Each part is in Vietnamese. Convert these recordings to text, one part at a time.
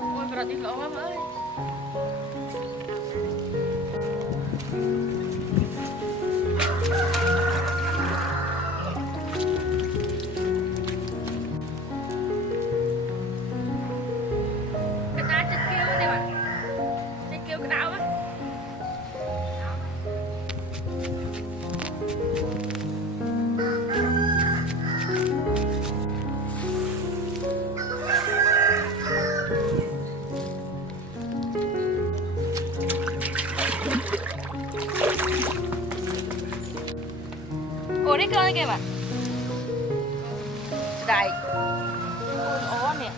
Ôi bà đi lỗ quá bà ơi. Cái đá trên kêu đây bạn. Trên kêu cái đảo á. Ủa đấy cơ này kìa bạn. Đây. Ủa nè.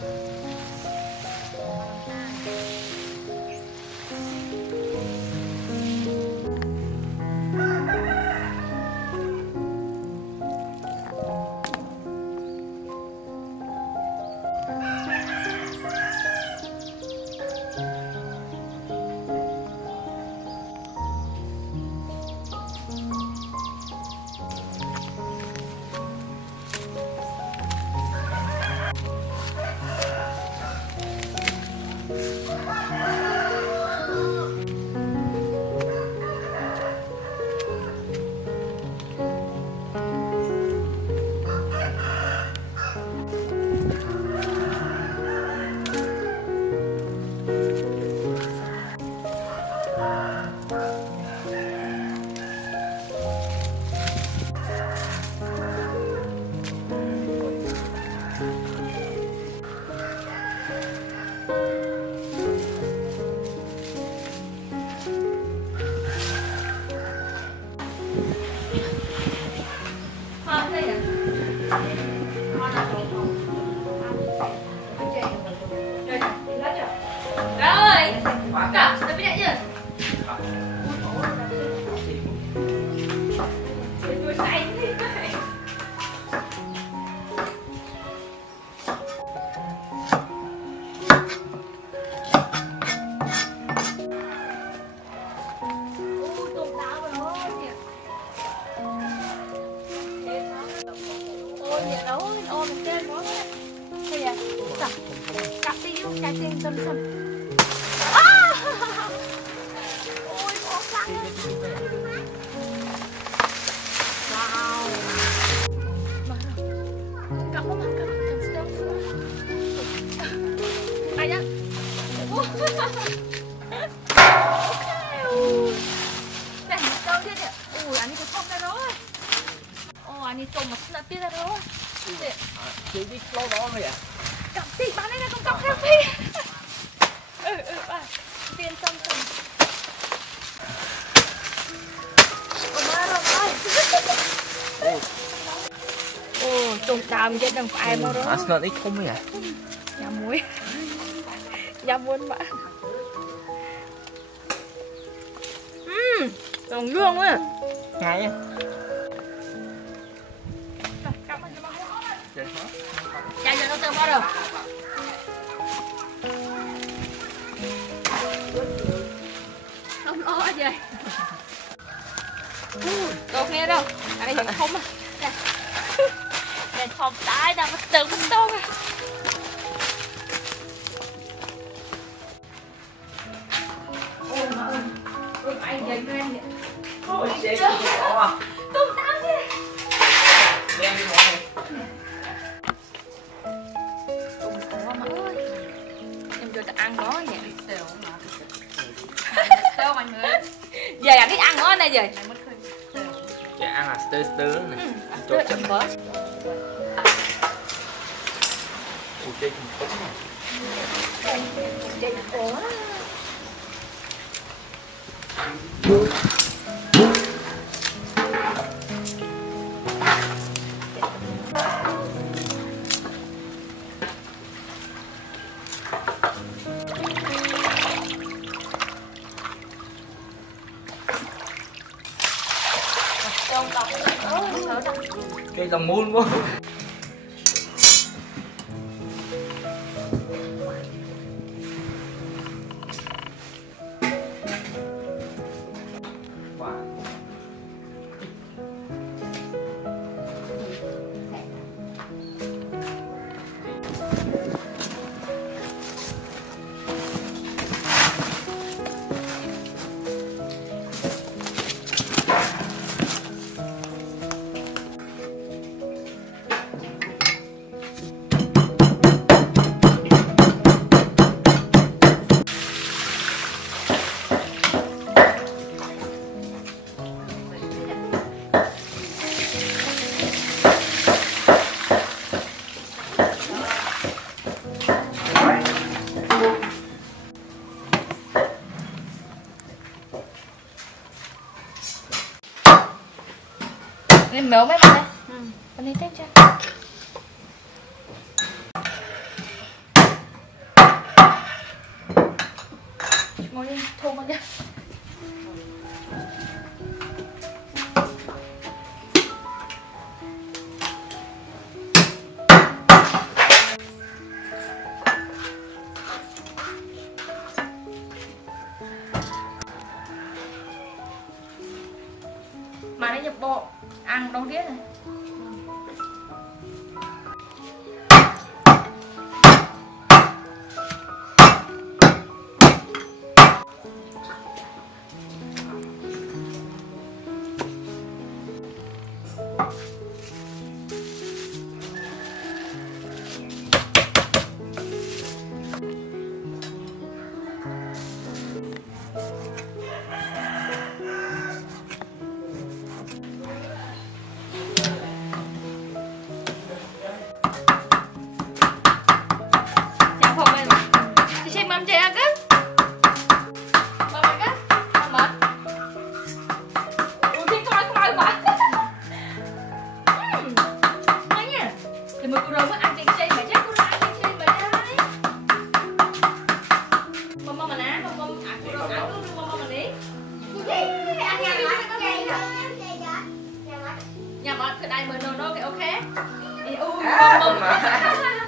Cặp đi vô trái tim xâm xâm. Ôi khó khăn. Wow. Cặp không ăn cặp still. Ai nhá. Này đâu thế nhỉ? Ui anh có không ra rồi. Ồ anh trông mà đã biết ra rồi. Chị biết lâu đó rồi ạ. Cặp đi bán đây là con cặp theo phi. Bà tiên tâm tâm. Còn má rồi ơi. Ồ trông càm chết đằng phải mà đó. Nó ít không vậy? Nhà muối. Nhà muôn bạn. Còn lương quá. Ngay á. Chạy giờ nó tơ bao rồi. Không lo gì. Tốt nghe đâu. Cái này không à. Này không tái đâu mà tự mình tốt à. Ôi mà ơi. Ôi anh dậy cho em vậy. Ôi chết không à. Tụi tao chứ. Đem đi món này. Ăn nó nhỉ. Sao mọi người? Giờ anh đi ăn nó này giờ. Dạ ăn là stir này. Chốt chân bớt. Ủa chơi cũng tốt này. Chơi ố. Cây dòng muôn quá. Nên méo mấy bạn đây. Con đi tết cho. Ngồi đi, thô con đi. Mà nó nhập bộ ăn đâu biết này.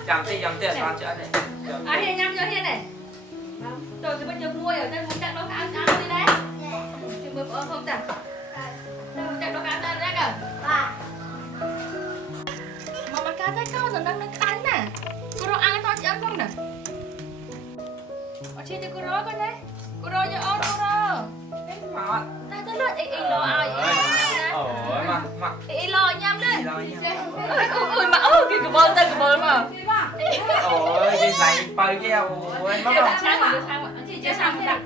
Chậm tí con chở này. Hiền nhâm cho Hiền này. Rồi thì bây giờ mua ở đây muốn chặt nó ăn đi đấy. Chứ mới không chặt. Chặt nó ăn ra kìa. Mà cá thấy cao rồi đang ăn nè. Cô rô ăn to chị ăn không nè. Ở trên cho cô rô con đấy. Cô rô cho ôn cô rô. Ta tới lượt ý lo ai ý lo nhâm đấy. Ôi mà cái bơ tên cái bơ mà. Ôi cái này bơi kia ôi mất không? Chưa xong thì đã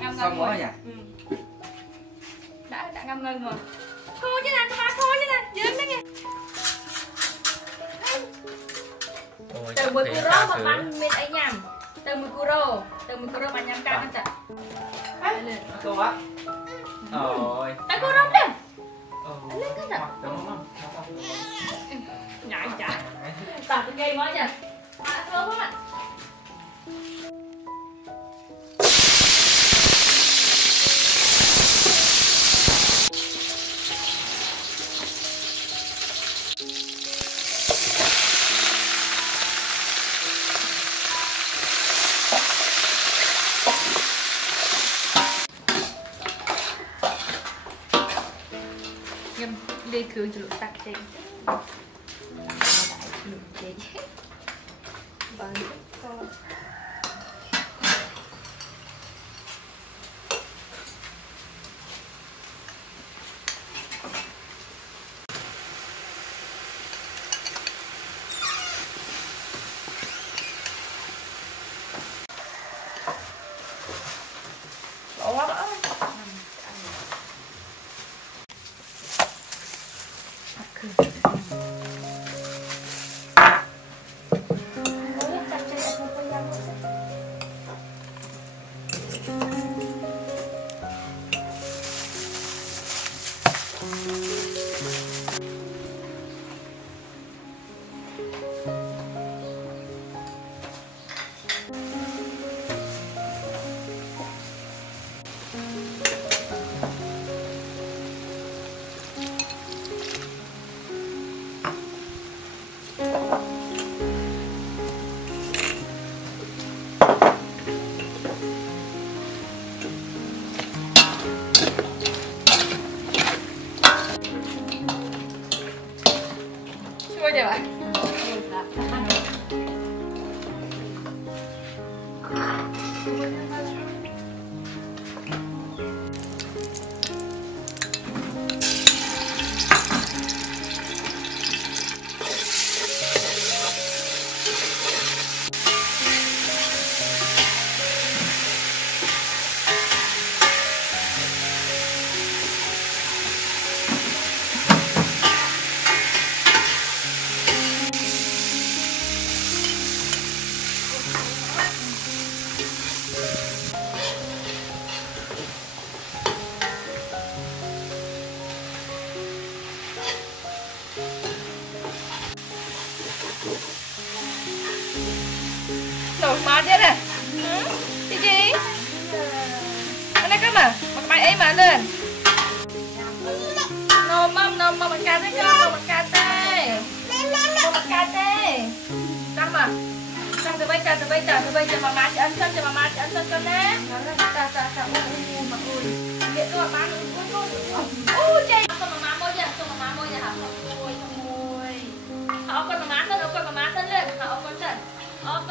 ngâm Xong rồi nhỉ? Đã ngâm ngâm rồi. Khô chứ nè, cho ba khô chứ nè, dướng đấy nghe. Từ 10 cua rô mà bắn mệt ấy nhầm. Từ 10 cua rô mà nhầm cam ăn chặt. Cô á. Ôi. Tại cua rô đi. Lên cái nào? Nhảy chả. Tạt cái cây mới nha. Thơm không ạ? Đi khử cho lụt tắt trên lụt trên bằng con lại lên. Nôm bằng cà tê con, nôm bằng cà tê. Nôm bằng cà tê. Căng mà. Căng từ bây giờ mà má chị ăn chân con nè. Ta mà ui. Điện luôn má ui chị. Con mà má môi nha hả? Ôi họ con mà má thân lên. Họ con chân. Con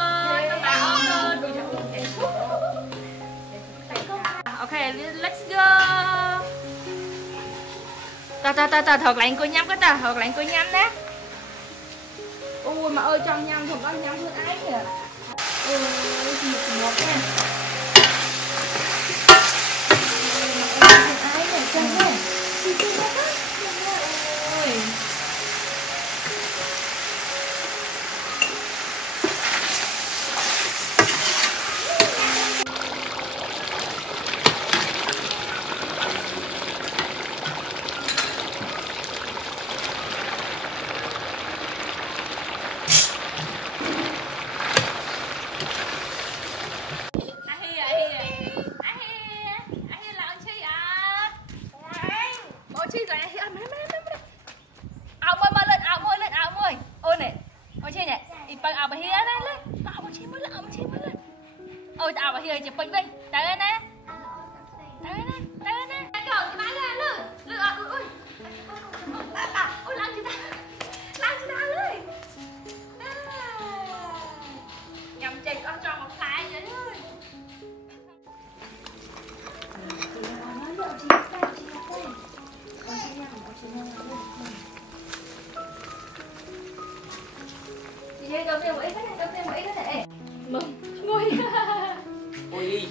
má đuổi chậm. Okay, let's go. Ta thật lạnh cô nhắm cái ta, thật lạnh cô nhắm đó. Ui mà ơi trong nhâm không có nhâm thương ái kìa. Ui một nha. Thương ái kìa chân nha. Ui. Ôi tao bảo hiền chụp bình bình tới đây nè cái cầu cái bán ra lư ôi lăn chị ta lưới nhầm chạy con tròn một thái vậy thôi chị cầm tiền một ít cái này mừng ngồi Ôi đi.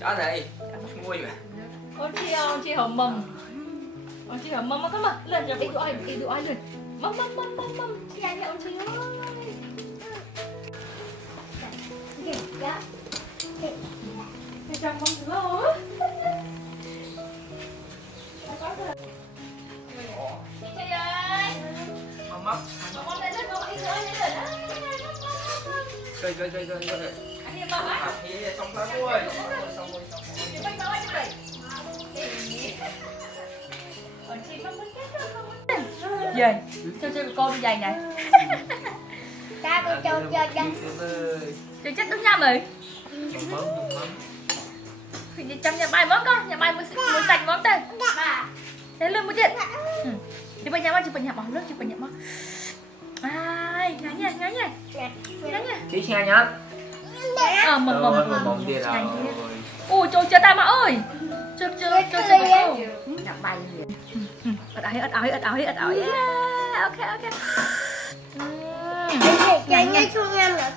Chả này. Ngồi mà. chị hầm mầm. Chị hầm mầm có mà. Lên rồi ít đuổi lên. Mầm. Chị ăn nhậu chị ơi. Dạ. Cái trong mầm lố. Chị ơi. Mắm. Mầm lên lên ít đuổi lên. Cây. Anh em mầm á. Thì xong rồi. Xong rồi. Chị bắt nói chứ vậy. Chị mầm muốn chết rồi không? Về. Cho con đi giày này. Cha tôi cho Chơi chết đúng nhau rồi. mắm. Thì trong nhà bài món con, nhà bài muốn sạch món tên. Thế luôn một chuyện. Chị bên nhà món nước, chị bên nhà món. Ai, ngái nha. Chị nghe nhá. Mầm đi rồi. Ui trời chưa ta mà ơi. Chưa nhà bài gì. Ất ỏi. Ok. Chơi như chung em rồi.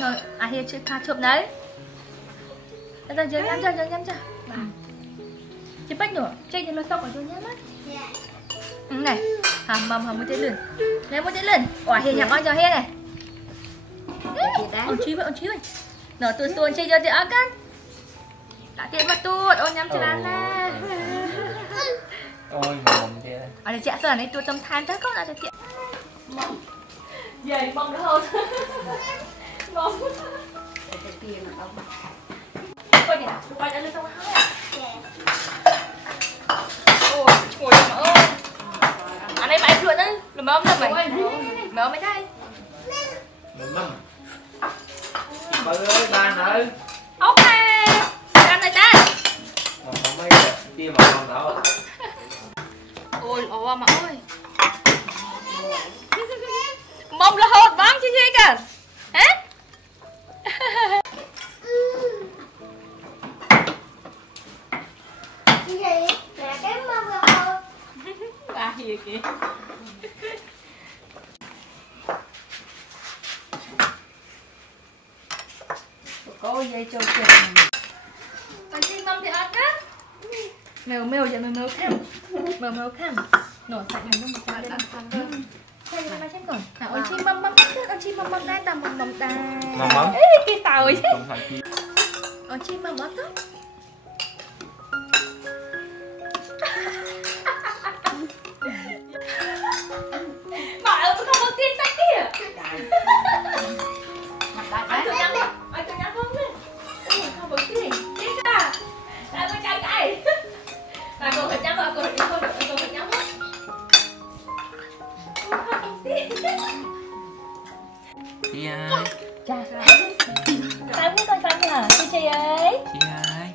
Rồi, ai chưa tha chụp đấy. Giờ nhắm cho. Chị bách nữa, chơi cho nó tóc ở chỗ nhắm á. Này, hầm một cái lươn. Lấy một cái lươn. Quả hiền nhắm ăn cho hiền này. Ông chí ơi. Nó tuôn chơi cho chị ớt cân. Đã tiện mà tuột, ôi nhắm cho ăn nè. Ôi mồm kia. Ở đây chạy giờ này tôi tâm than chắc có là cho tiện. Về mong nữa hơn. Mong. Coi nè, quay đã lên xong rồi hả? Ôi, ngồi mà ơi. Anh ấy mày luôn á, rồi mày ôm ra mày. Mày ôm mày đây. Mắm. Bà ơi, ba ơi. Ok. Ăn này ta. Mắm mấy kia mà con đó. Ôi, mà ơi. Mong là hột bóng chứ gì cả. Hả? Gì? Là cái mâm rồi. Bà hiền kìa. Có dây châu chừng. Còn chi mâm thì ớt á. Mèo khăm. Nổi sạch này không một cái lên. Xem cho xem còn. Ôi chi mâm đây tao mâm đây. Mắm. Ê cái tàu ấy. Ôi chi mâm ớt á. Mà ơi không có tiền sách kìa. Anh cho nhắm không lên. Ôi không có tiền. Chết à. Đã có chạy. Chị ơi. Chà. Xăm với con xăm hả? Chị ơi. Chị ơi.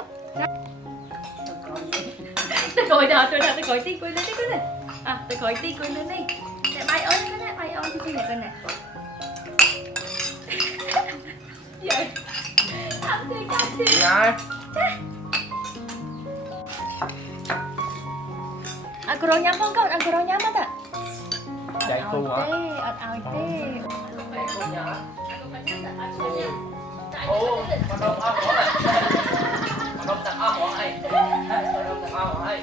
Tôi gọi đó, tôi gọi tí quên lên đấy. À, tôi gọi tí quên lên đi. Để bay ơi cái này, bay ơi chị này coi nè. Vậy. Ăn đi. Chị ơi. Ăn cua nhắm không con? Ăn cua nhắm hết à? Chạy cu hả? Ăn tê. Ồ, con đông ong hả này? Con đông tặng ong hả này? Con đông tặng ong hả này?